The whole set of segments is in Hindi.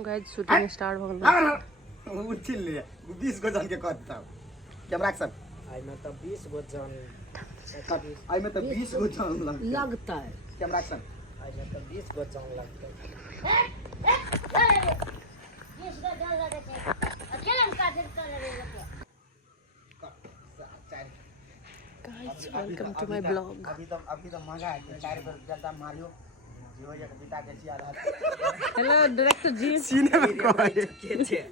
गाइस शूटिंग स्टार्ट हो गेल उठिल ले 20 गो जन के कहता कैमरा एक्शन आई में तो 20 गो जन आई में तो 20 गो जन लगता है कैमरा एक्शन आई में तो 20 गो जन लगता है 20 गो जन लगता है अकेले का दिल कर guys welcome to my blog. अभी तो महंगा है 4 बार जल्दा मारियो जीव एक बिता के सिया रहा हेलो डायरेक्टर जी सीने में कोई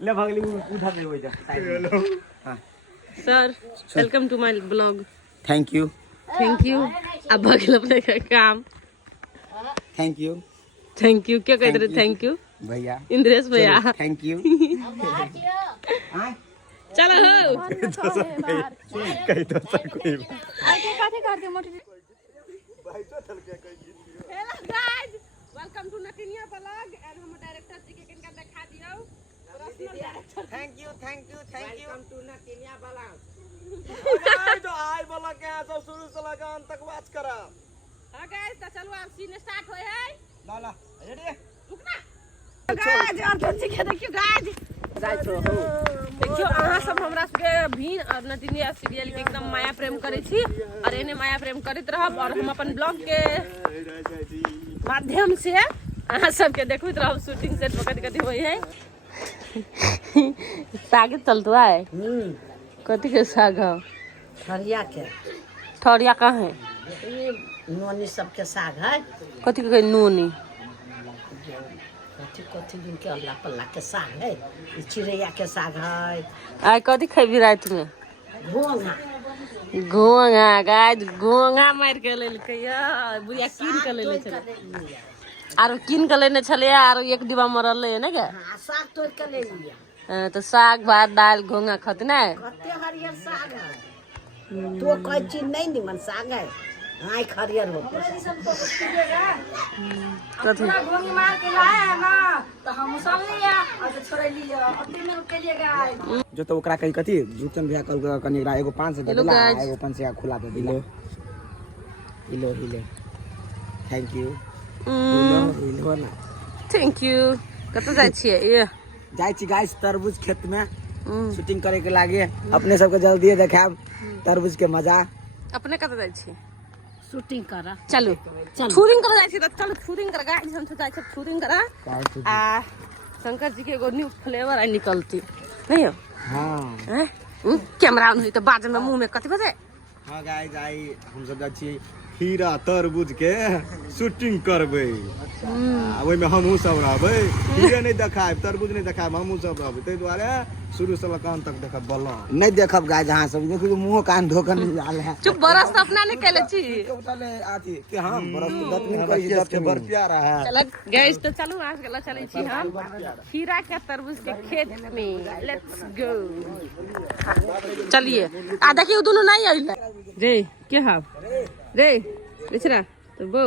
ले भागली उधर ले हो जा हेलो हां sir welcome to my blog. Thank you अब भगल अपने का काम। थैंक यू क्या कहते रहे थैंक यू भैया इंद्रेश भैया थैंक यू हां चलो हो कहीं तो सर कोई आगे काथे करते मोटी भाई तो चल के कहीं hello guys welcome to Natiniya blog एंड हम डायरेक्टर जी के किनका दिखा दियो personal director. Thank you welcome to Natiniya वाला तो आई बोला के सब शुरू से लगा अंत तक वाच करा। हां गाइस तो चलो अब सीन स्टार्ट होय है। ला रेडी रुकना गाइस अर्जुन जी के देखियो गाइस जाइत हो देखियो अहाँ सब हमरा सबके भीन और नटिनिया सीरियल के एकदम माया प्रेम करे छी और एने माया प्रेम करत रहब और हम अपन ब्लॉग के माध्यम से अहाँ सबके देखबैत रहब शूटिंग सेट पर कथि होय है। साग चलतो है कथि के साग है ठरिया के ठौरिया कहाँ है नोनी सबके साग है कथि के नूनी कथी दिन के अल्लाह पल्ला के साग है ई चिड़ैया के साग है आइ कथि खैबी रात में घोंघा घोंघा गाय घोंघा मार के लेलकै बुढ़िया कीन के लेले छलै आरो कीन के लेने छलै आरो एक डिब्बा में रहलै ने गे हां साग तोड़ के ले लिया तो साग भात दाल घोंघा खत ने कते हरियर साग है तो कोई चीज नहीं निमन साग है हां हरियर हो कथि घोंगी मार के लाए है ना तो हम सब लिया और तो छोड़ लिया अपने में रुक के लिए गए जो तो ओकरा कही कथी जुतन भैया कल कनेरा एगो 5 से Hello, दिला guys. एगो 5 से खुला दे दिलो हिलो थैंक यू हिलो ना थैंक यू कत जाय छियै ये जाय छी गाइस तरबूज खेत में शूटिंग करे के लागे अपने सबके जल्दी देखाब तरबूज के मजा अपने कत जाय छी शूटिंग करा चलो शूटिंग कर जाय छी त चलो शूटिंग कर गाइस हम जाय छी शूटिंग करा आ शंकर जी के एगो न्यू फ्लेवर आई निकलती नहीं हो हां कैमरा ऑन हुई तो बाज में मुंह में कथि बजे हां गाइस आई हम सब जाय छी खीरा तरबूज के शूटिंग करबे ओइ में हमहु सब रहबै खीरे नहीं देखाब तरबूज नहीं देखाब हमहु सब रहबै तै दुआरे शुरू से लकान तक देखब बल्ला नहीं देखब गाइस अहाँ सब देखियो मुंह कान धोकन जाल है चुप बरस तो अपना नहीं कहले छी उतले आथी के हम बरस तो दत नहीं कहि दत के बर प्यारा है चलो गाइस तो चलो आज गला चले छी हम खीरा के तरबूज के खेत में लेट्स गो चलिए आ देखियो दोनों नहीं आइल रे के हाव रे बेचरा तो बो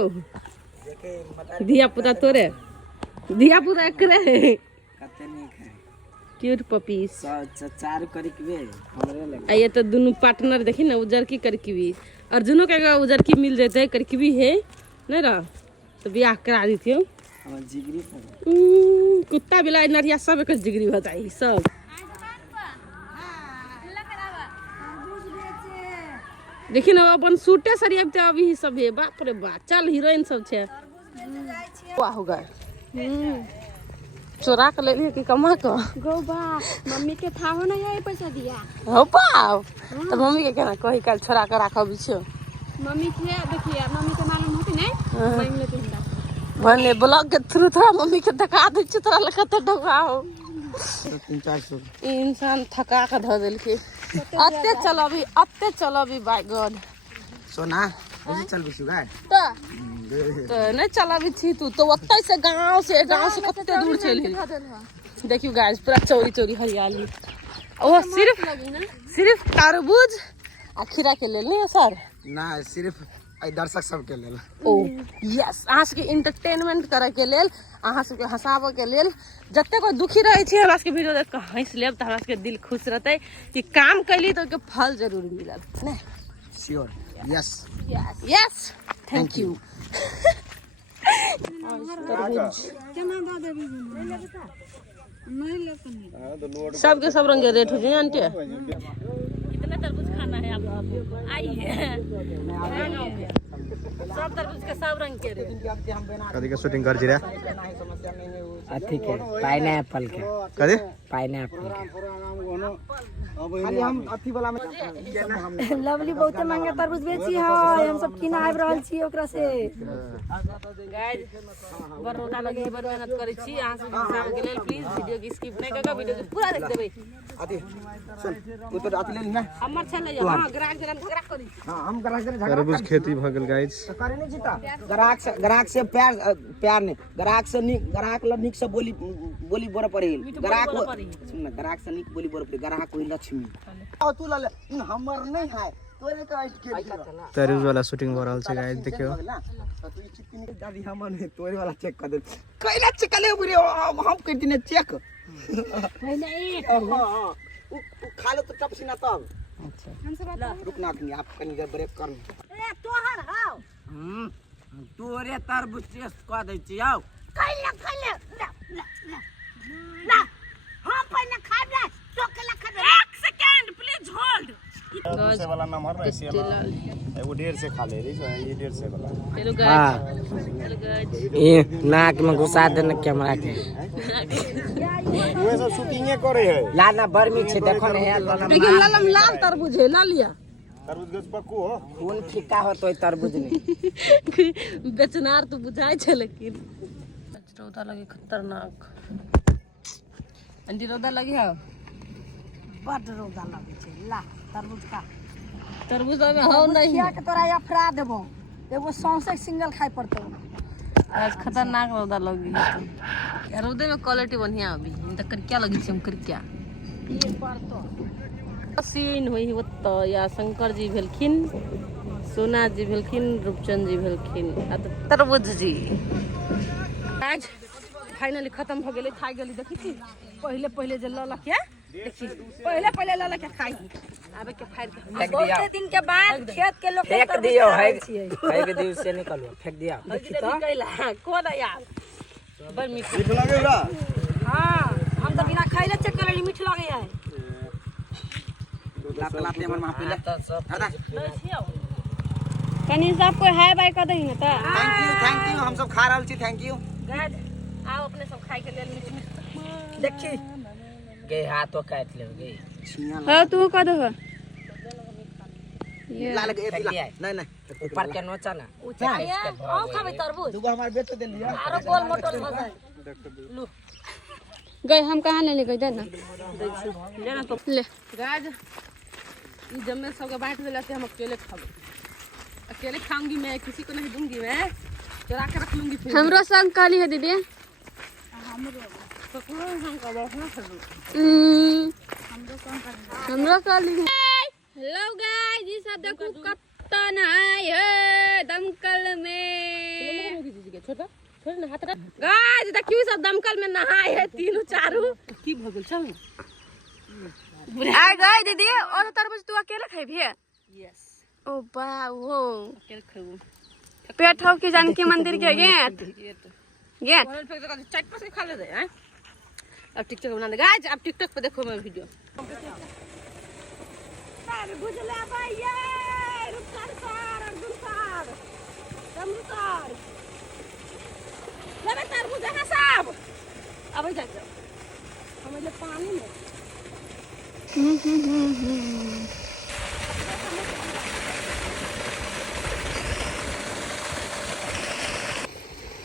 दिया पुता तोरे दिया पुता करे कते नहीं खाए क्यूट पपीस चार करी के हमरे लगे आ ये तो दोनों पार्टनर देखी ना उजर की करकीवी अर्जुनो के उजर की मिल जाते करकीवी है नहीं रहा तो ब्याह करा दी थी हम जिगरी कुत्ता बिलाई नरिया सब एक जिगरी हो जाए सब देखी ना अपन सूटे सरियाबते अभी सब है बाप रे बाप चल हीरोइन सब छे वाह होगा चोरा के ले कि कमा के गो बा मम्मी के था हो ना है पैसा दिया हो पाओ तो मम्मी के केना कही काल छोरा के राखब छियो मम्मी के देखिए मम्मी के मालूम होती नहीं मम्मी ले तुम भने ब्लॉग के थ्रू थोड़ा मम्मी के दिखा दे छी तोरा लखत ढगाओ 3-400 इंसान थका के ध देल के अत्ते चलबी बाय गॉड सोना ऐसे चल बिसु गाय तो नहीं चलबी छी तू तो ओत्ते से गांव से कत्ते दूर चली देखियो गाइस पूरा चौरी हरियाली ओ सिर्फ तरबूज आ खीरा के लेल नहीं सर ना सिर्फ आई दर्शक सब के लेल ओ यस अहाँ सबके एंटरटेनमेंट करे के लेल अहाँ सबके हंसाबे के लेल जत्ते कोई दुखी रहे छी हमरा सबके वीडियो देख के हंस लेब त हमरा सबके दिल खुश रहते कि काम कैली तो के फल जरूर मिलल ने sure yes yes thank you सबके सब रंग के रेट हो जाए आंटी। कितना तरबूज खाना है आप? आइए, सब तरबूज के सब रंग के रेट। कदी के शूटिंग कर जिरा अथी के पाइनएप्पल के कदी पाइनएप्पल खाली हम अथी वाला में लवली बहुते महंगा तरबूज बेची है, हम सब किना आबि रहल छी ओकरा से। गाइस बड़ रोटा लगी, बड़ मेहनत करै छी। अहाँ सब इंतजार के लेल प्लीज वीडियो के स्किप नहीं करके वीडियो के पूरा देख देबै। अथी सुन तू तो अथी ले ना हमर चल जा। हां ग्राहक जरा झगड़ा करी। हां हम ग्राहक से झगड़ा तरबूज खेती भ गेल गाइस करे नहीं जीता। ग्राहक से प्यार नहीं, ग्राहक से निक से बोली बोरा पड़े। ग्राहक सुन ना, ग्राहक से निक बोली बोरा पड़े। ग्राहक कोई लक्ष्मी आ तू ला ले हमर नहीं है तोरे का ऐट के तरबूज वाला शूटिंग हो रहल छै गाइस देखियो। तो तू चिकनी दादी हमर नहीं तोरे वाला चेक कर दे। कैला चेक ले बुरे हम कर दिने चेक पहले एक हां उ खा लो तो टपसी ना तब। अच्छा हम सब रुक ना तुम आप कनी देर ब्रेक कर। ए तोहर हाउ तोरे तरबूज टेस्ट कर दे छी आओ कैला ना हम पहले खाब ना तो कैला खाब। एक सेकंड प्लीज होल्ड। से वाला नंबर रहे से एगो 1.5 से खा ले रे ये 1.5 से वाला। Hello guys, hello guys. ए नाक में घुसा देना कैमरा के वो सब शूटिंगे करे है। लाना बर्मी छे देखो ने है देखिए लाल लाल तरबूज है, ला लिया। तरबूज गछ पक्कू हो खून फीका हो तो तरबूज नहीं बेचनार तो बुझाई छे लेकिन रौदा लगे खतरनाक। आंटी रौदा लगी है बड रौदा लगे छे। ला तरबूज का तरबूज में हो नहीं खिया के तोरा अफरा देबो। एगो सौंसे सिंगल खाई पड़तो। आज खतरनाक रौदा लगी है। यार रौदे में क्वालिटी बढ़िया अभी त क्या लगी छे हम कर क्या ये पड़तो सीन होई होत या शंकर जी भेलखिन, सोना जी भेलखिन, रूपचंद जी भेलखिन आ तरबूज जी। आज फाइनली खत्म हो गेलै। खाई गेली देखी छी पहले जे लल के देखी पहले लल के खाई आबे के फाड़ के बहुते दिन के बाद खेत के लोग फेंक दियो है दियो से निकलो फेंक दिया देखी तो कैला कोन यार बड़ मीठ मीठ लगे बा। हां हम तो बिना खाइले चेक करली मीठ लगे है। लाते हमर मां पीले दादा कनी सब कोई हाय बाय कर दही न त। थैंक यू हम सब खा रहल छी। थैंक यू गाइस आओ अपने सब खाई के लेल मीठ मीठ देखी गे हाथों काट ले गे हां तू का दह लाल गे नहीं ऊपर के नोचा ना चाहिए आओ खाबे तरबूज दुगो हमार बेच दे लिया आरो गोल मोटल हो जाए। लो गए हम कहां ले गए दे ना ले ना तो ले गाइस ई जम्मे सब के बांट देला से हम अकेले खाबे। अकेले खाऊंगी मैं, किसी को नहीं दूंगी मैं, चुरा के रख लूंगी फिर। हमरो संग काली है दीदी तो पूरा हम का बैठना कर दो। हमरो काली है। हेलो गाइस ये सब देखो कत्तन है दमकल में। छोटा छोड़ ना हाथ रख। गाइस देखियो सब दमकल में नहाए है तीनों चारों। की भ गेल चल आ गए दीदी और तरबूज तू अकेले खाइबी है? यस ओ वाओ अकेले खाऊ। पेट हो के जानकी मंदिर के गेट गेट और फिर जगह चट पर से खा ले दे हैं। अब टिकटॉक बना दे गाइस। अब टिकटॉक पे देखो मैं वीडियो। तरबूज ले भैया रुपचार sir Arjun sir Ramu sir ले तरबूज है सब। अब जा हमें ले पानी में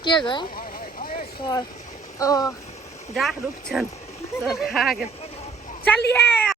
क्या गए ओ जा रुपचंद सब खा गए। चलिए